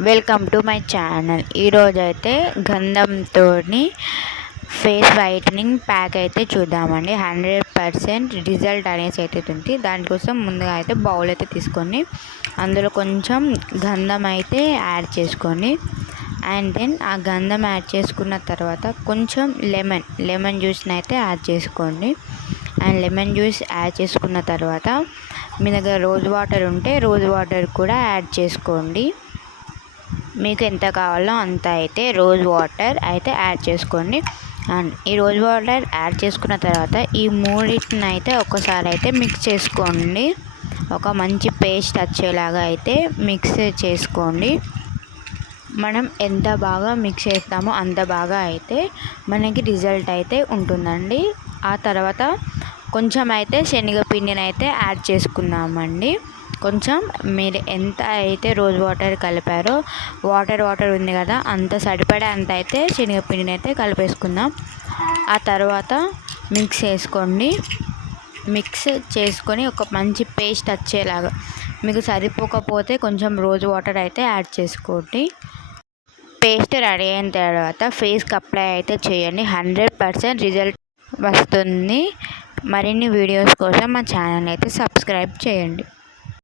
Welcome to my channel. ఈరోజైతే గంధంతో face whitening pack అయితే చూద్దామండి. 100% రిజల్ట్ అనేసి అయితే ఉంది. దానికోసం ముందుగా అయితే బౌల్ అయితే తీసుకొని అందులో కొంచెం గంధం అయితే యాడ్ చేసుకొని అండ్ దెన్ ఆ గంధం యాడ్ చేసుకున్న తర్వాత కొంచెం లెమన్ జ్యూస్ని అయితే యాడ్ చేసుకోండి. అండ్ లెమన్ జ్యూస్ యాడ్ చేసుకున్న తర్వాత మీ దగ్గర రోజ్ వాటర్ ఉంటే రోజ్ వాటర్ కూడా యాడ్ చేసుకోండి. మీకు ఎంత కావాలో అంత అయితే రోజ్ వాటర్ అయితే యాడ్ చేసుకోండి. అండ్ ఈ రోజ్ వాటర్ యాడ్ చేసుకున్న తర్వాత ఈ మూడింటిని అయితే ఒకసారి అయితే మిక్స్ చేసుకోండి. ఒక మంచి పేస్ట్ వచ్చేలాగా అయితే మిక్స్ చేసుకోండి. మనం ఎంత బాగా మిక్స్ చేస్తామో అంత బాగా అయితే మనకి రిజల్ట్ అయితే ఉంటుందండి. ఆ తర్వాత కొంచెం అయితే శనగపిండిని అయితే యాడ్ చేసుకుందామండి. కొంచెం మీరు ఎంత అయితే రోజ్ వాటర్ కలిపారో వాటర్ ఉంది కదా, అంత సరిపడే అంత అయితే శనగపిండిని అయితే కలిపేసుకుందాం. ఆ తర్వాత మిక్స్ చేసుకొని ఒక మంచి పేస్ట్ వచ్చేలాగా, మీకు సరిపోకపోతే కొంచెం రోజ్ వాటర్ అయితే యాడ్ చేసుకోండి. పేస్ట్ రెడీ అయిన తర్వాత ఫేస్కి అప్లై అయితే చేయండి. 100% రిజల్ట్ వస్తుంది. మరిన్ని వీడియోస్ కోసం మా ఛానల్ అయితే సబ్స్క్రైబ్ చేయండి.